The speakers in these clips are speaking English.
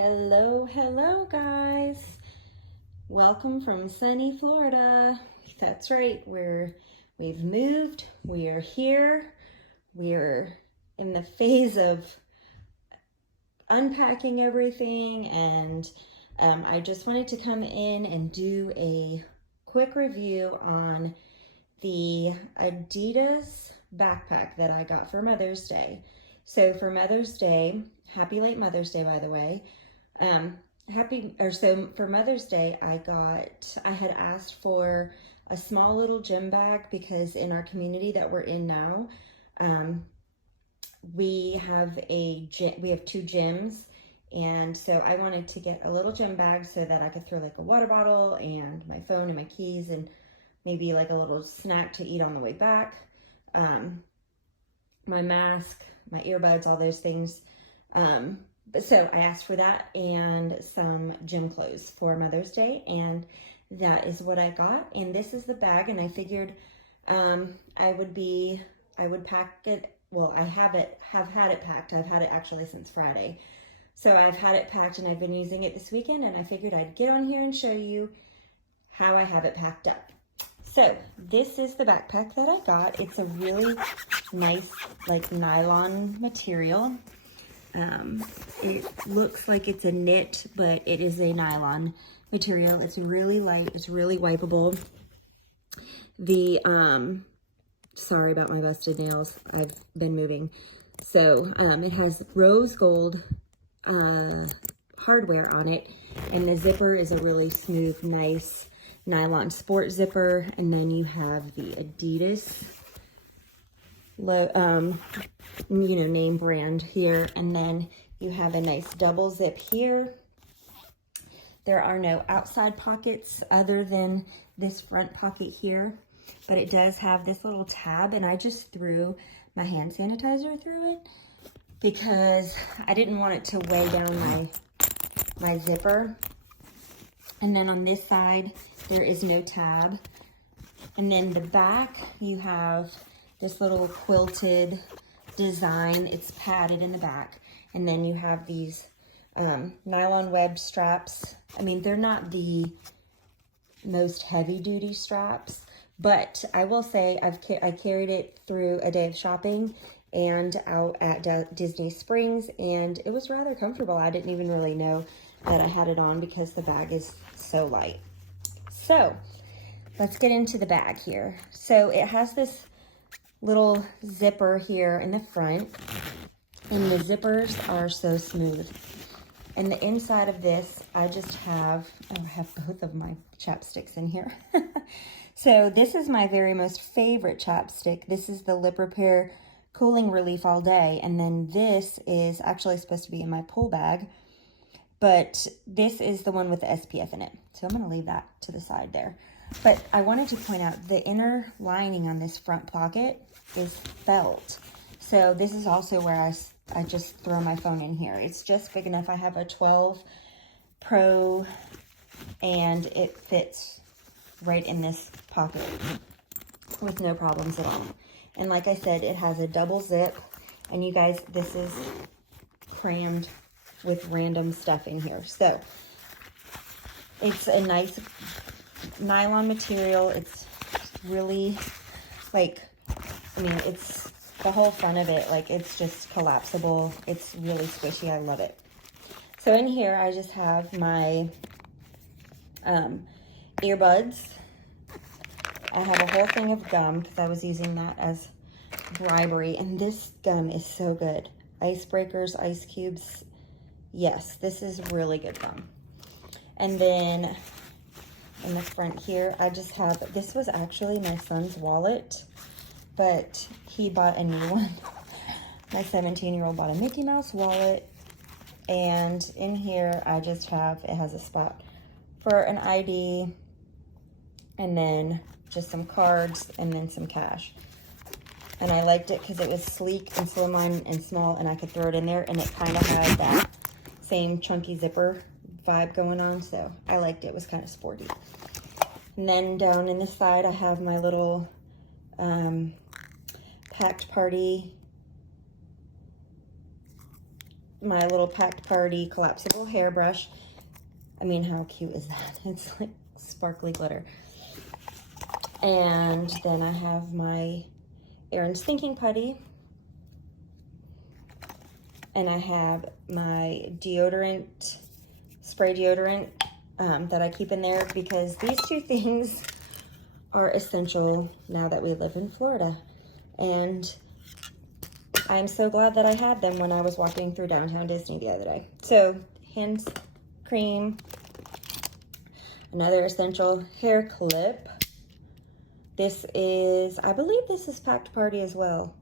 Hello guys. Welcome from sunny Florida. That's right, we've moved, we are here. We're in the phase of unpacking everything, and I just wanted to come in and do a quick review on the Adidas backpack that I got for Mother's Day. So for Mother's Day, happy late Mother's Day, by the way. For Mother's Day, I had asked for a small little gym bag because in our community that we're in now, we have two gyms, and so I wanted to get a little gym bag so that I could throw like a water bottle and my phone and my keys and maybe like a little snack to eat on the way back, my mask, my earbuds, all those things. So I asked for that and some gym clothes for Mother's Day, and that is what I got. And this is the bag, and I figured I would pack it. Well, have had it packed. I've had it actually since Friday. So I've had it packed and I've been using it this weekend, and I figured I'd get on here and show you how I have it packed up. So this is the backpack that I got. It's a really nice like nylon material. It looks like it's a knit, but it is a nylon material. It's really light. It's really wipeable. Sorry about my busted nails. I've been moving. So, it has rose gold, hardware on it, and the zipper is a really smooth, nice nylon sport zipper. And then you have the Adidas name brand here, and then you have a nice double zip here. There are no outside pockets other than this front pocket here, but it does have this little tab, and I just threw my hand sanitizer through it because I didn't want it to weigh down my zipper. And then on this side there is no tab, and then the back you have this little quilted design. It's padded in the back. And then you have these nylon web straps. I mean, they're not the most heavy duty straps, but I will say I carried it through a day of shopping and out at Disney Springs, and it was rather comfortable. I didn't even really know that I had it on because the bag is so light. So let's get into the bag here. So it has this little zipper here in the front, and the zippers are so smooth. And the inside of this, I have both of my chapsticks in here. So this is my very most favorite chapstick. This is the Lip Repair Cooling Relief All Day, and then this is actually supposed to be in my pull bag, but this is the one with the SPF in it. So I'm going to leave that to the side there. But I wanted to point out the inner lining on this front pocket is felt. So this is also where I just throw my phone in here. It's just big enough. I have a 12 Pro, and it fits right in this pocket with no problems at all. And like I said, it has a double zip, and you guys, this is crammed with random stuff in here. So it's a nice nylon material. It's really it's the whole front of it, like it's just collapsible. It's really squishy. I love it. So in here I just have my earbuds. I have a whole thing of gum because I was using that as bribery, and this gum is so good. Icebreakers, ice cubes. Yes, this is really good gum. And then in the front here, I just have, this was actually my son's wallet, but he bought a new one. My 17-year-old bought a Mickey Mouse wallet, and in here I just have, it has a spot for an ID, and then just some cards, and then some cash. And I liked it because it was sleek and slimline and small, and I could throw it in there, and it kind of had that same chunky zipper vibe going on, so I liked it. It was kind of sporty. And then down in the side I have my little packed party my little Packed Party collapsible hairbrush. I mean, how cute is that? It's like sparkly glitter. And then I have my Aaron's Thinking Putty. And I have my deodorant, spray deodorant that I keep in there because these two things are essential now that we live in Florida. And I'm so glad that I had them when I was walking through downtown Disney the other day. So, hand cream, another essential hair clip. This is, I believe this is Packed Party as well.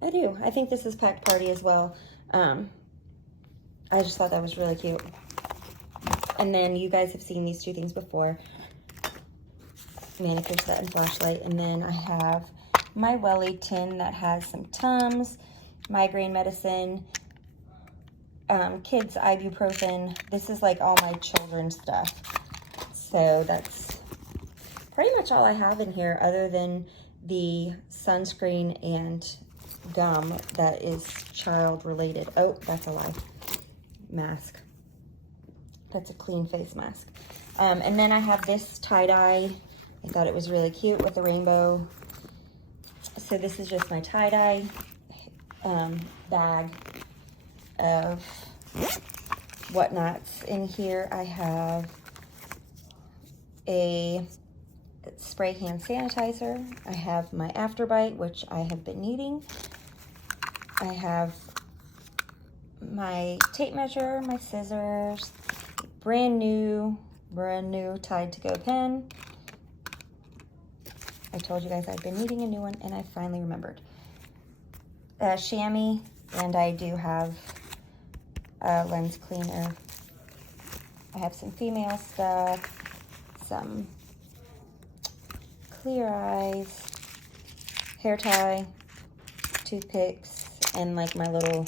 I do. I think this is Packed Party as well. I just thought that was really cute. And then you guys have seen these two things before. Manicure set and flashlight. And then I have my welly tin that has some Tums, migraine medicine, kids ibuprofen. This is like all my children's stuff. So that's pretty much all I have in here other than the sunscreen and gum that is child related. Oh, that's a lie. Mask. That's a clean face mask. And then I have this tie-dye. I thought it was really cute with the rainbow. So this is just my tie-dye bag of whatnots. In here I have a spray hand sanitizer. I have my Afterbite, which I have been needing. I have my tape measure, my scissors, brand new Tide to Go pen. I told you guys I've been needing a new one, and I finally remembered. Chamois, and I do have a lens cleaner. I have some female stuff, some Clear Eyes, hair tie, toothpicks, and like my little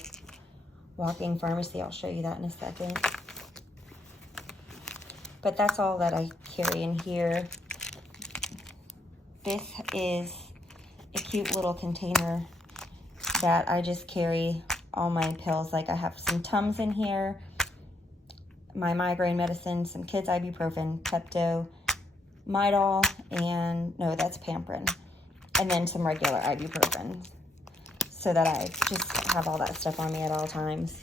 walking pharmacy. I'll show you that in a second. But that's all that I carry in here. This is a cute little container that I just carry all my pills. Like I have some Tums in here, my migraine medicine, some kids ibuprofen, Pepto, Midol, and no, that's Pamprin, and then some regular ibuprofen, so that I just have all that stuff on me at all times.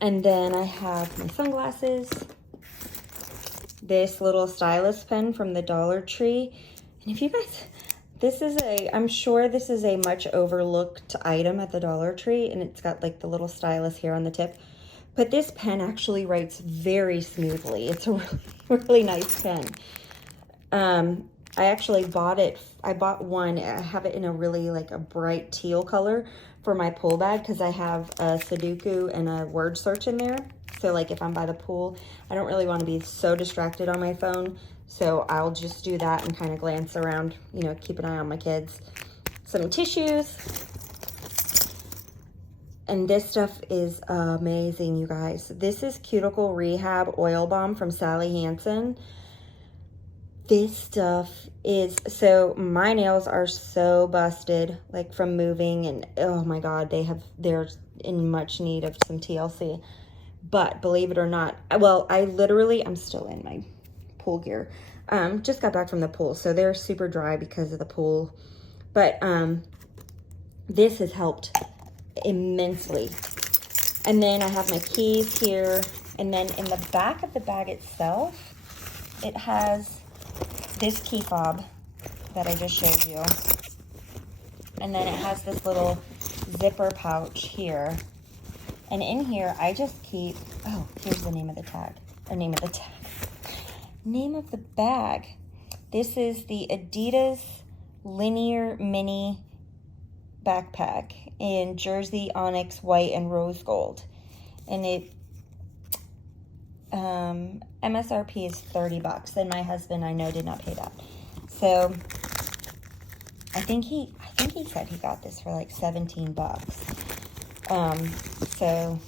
And then I have my sunglasses, this little stylus pen from the Dollar Tree. And if you guys, this is I'm sure this is a much overlooked item at the Dollar Tree, and it's got like the little stylus here on the tip. But this pen actually writes very smoothly. It's a really, really nice pen. I actually bought it. I bought one. I have it in a really like a bright teal color for my pool bag because I have a Sudoku and a word search in there. So like if I'm by the pool, I don't really want to be so distracted on my phone. So I'll just do that and kind of glance around, you know, keep an eye on my kids. Some tissues. And this stuff is amazing, you guys. This is Cuticle Rehab Oil Balm from Sally Hansen. This stuff is, so my nails are so busted, like from moving, and oh my God, they're in much need of some TLC. But believe it or not, well, I'm still in my pool gear. Just got back from the pool, so they're super dry because of the pool. But this has helped immensely. And then I have my keys here, and then in the back of the bag itself, it has this key fob that I just showed you, and then it has this little zipper pouch here, and in here I just keep, oh, here's the name of the tag, or name of the bag. This is the Adidas Linear Mini backpack in Jersey Onyx White and Rose Gold, and it MSRP is $30, and my husband, I know, did not pay that. So I think he said he got this for like $17. So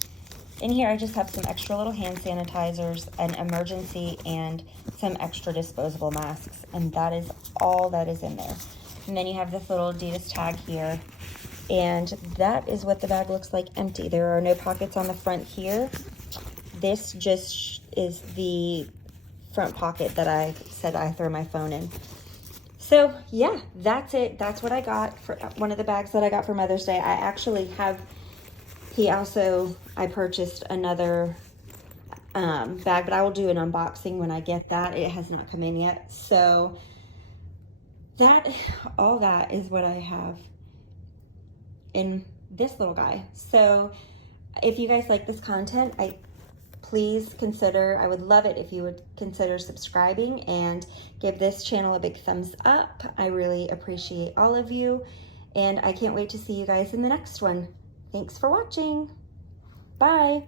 in here I just have some extra little hand sanitizers, an emergency, and some extra disposable masks, and that is all that is in there. And then you have this little Adidas tag here And that is what the bag looks like empty. There are no pockets on the front here. This just is the front pocket that I said I throw my phone in. So yeah, that's it. That's what I got for one of the bags that I got for Mother's Day. I actually have, I purchased another bag, but I will do an unboxing when I get that. It has not come in yet. So all that is what I have in this little guy. So if you guys like this content, please consider, I would love it if you would consider subscribing and give this channel a big thumbs up. I really appreciate all of you, and I can't wait to see you guys in the next one. Thanks for watching. Bye.